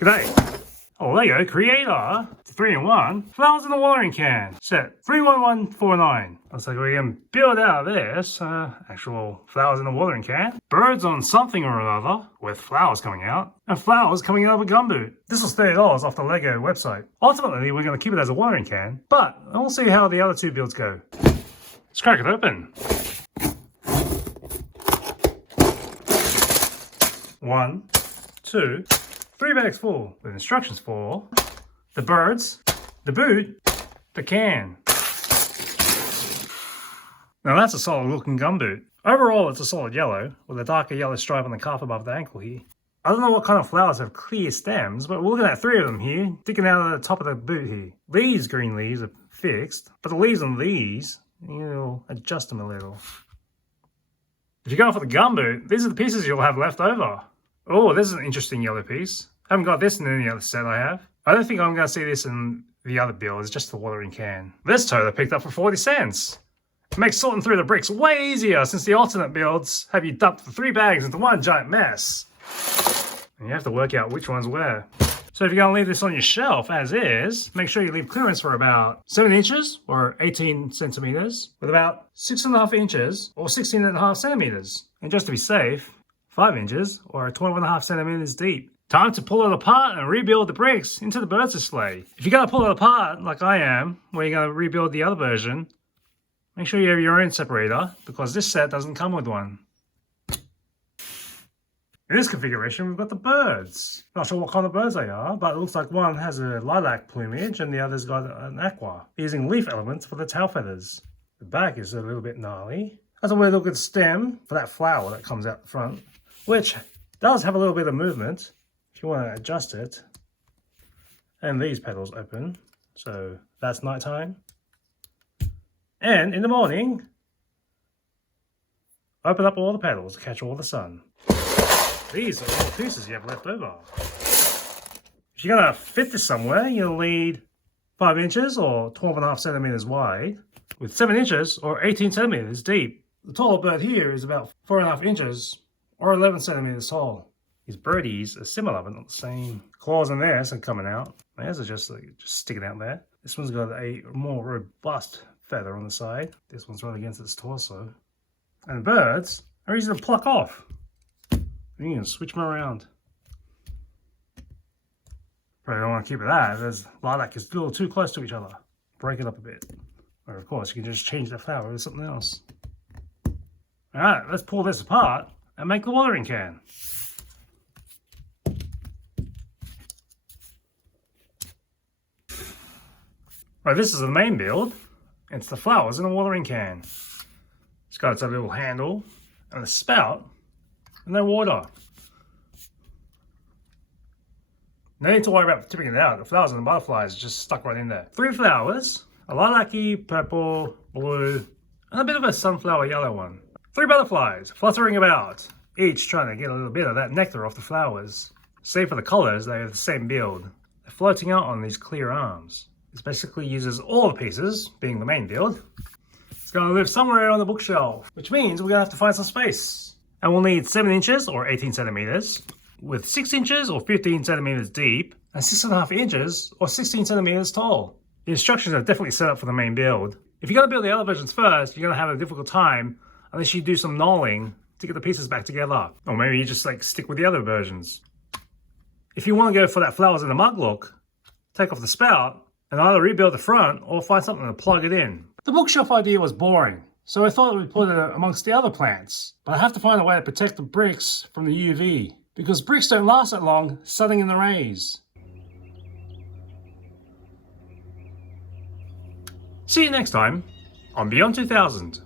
G'day. Lego Creator 3-in-1 flowers in a watering can set 31149. Looks like we can build out of this actual flowers in a watering can, birds on something or other with flowers coming out, and flowers coming out of a gumboot. This was $30 off the Lego website. Ultimately, we're going to keep it as a watering can, but we'll see how the other two builds go. Let's crack it open. 1, 2, 3 bags full with instructions for the birds, the boot, the can. Now that's a solid looking gumboot. Overall it's a solid yellow with a darker yellow stripe on the calf above the ankle here. I don't know what kind of flowers have clear stems, but we're looking at 3 of them here, sticking out of the top of the boot here. These green leaves are fixed, but the leaves on these, you'll adjust them a little. If you're going for the gumboot, these are the pieces you'll have left over. Oh, this is an interesting yellow piece. I haven't got this in any other set I have. I don't think I'm going to see this in the other build. It's just the watering can. This tote I picked up for 40 cents. It makes sorting through the bricks way easier since the alternate builds have you dump the 3 bags into one giant mess. And you have to work out which one's where. So if you're going to leave this on your shelf as is, make sure you leave clearance for about 7 inches or 18 centimeters with about 6.5 inches or 16.5 centimeters. And just to be safe, 5 inches or 12.5 centimeters deep. Time to pull it apart and rebuild the bricks into the bird's display. If you're going to pull it apart, like I am, where you're going to rebuild the other version, make sure you have your own separator, because this set doesn't come with one. In this configuration, we've got the birds. Not sure what kind of birds they are, but it looks like one has a lilac plumage and the other's got an aqua, using leaf elements for the tail feathers. The back is a little bit gnarly. That's a weird looking stem for that flower that comes out the front, which does have a little bit of movement if you want to adjust it. And these petals open, so that's nighttime. And in the morning, open up all the petals to catch all the sun. These are all the pieces you have left over. If you're going to fit this somewhere, you'll need 5 inches or 12.5 centimeters wide with 7 inches or 18 centimeters deep. The taller bird here is about 4.5 inches or 11 centimeters tall. These birdies are similar but not the same. Claws on theirs are coming out. Theirs are just sticking out there. This one's got a more robust feather on the side. This one's right against its torso. And the birds are easy to pluck off. You can switch them around. Probably don't want to keep it that. There's lilac is a little too close to each other. Break it up a bit. Or of course you can just change the flower to something else. Alright, let's pull this apart and make the watering can. Right, this is the main build. It's the flowers in a watering can. It's got its own little handle and a spout and no water. No need to worry about tipping it out. The flowers and the butterflies are just stuck right in there. 3 flowers, a lilac-y, purple, blue, and a bit of a sunflower yellow one. 3 butterflies fluttering about, each trying to get a little bit of that nectar off the flowers. Save for the colours, they have the same build. They're floating out on these clear arms. This basically uses all the pieces, being the main build. It's going to live somewhere on the bookshelf, which means we're going to have to find some space. And we'll need 7 inches or 18 centimeters, with 6 inches or 15 centimeters deep, and 6.5 inches or 16 centimeters tall. The instructions are definitely set up for the main build. If you're going to build the other versions first, you're going to have a difficult time unless you do some knolling to get the pieces back together. Or maybe you just stick with the other versions. If you want to go for that flowers in the mug look, take off the spout and either rebuild the front or find something to plug it in. The bookshelf idea was boring, so I thought we'd put it amongst the other plants. But I have to find a way to protect the bricks from the UV, because bricks don't last that long sitting in the rays. See you next time on Beyond 2000.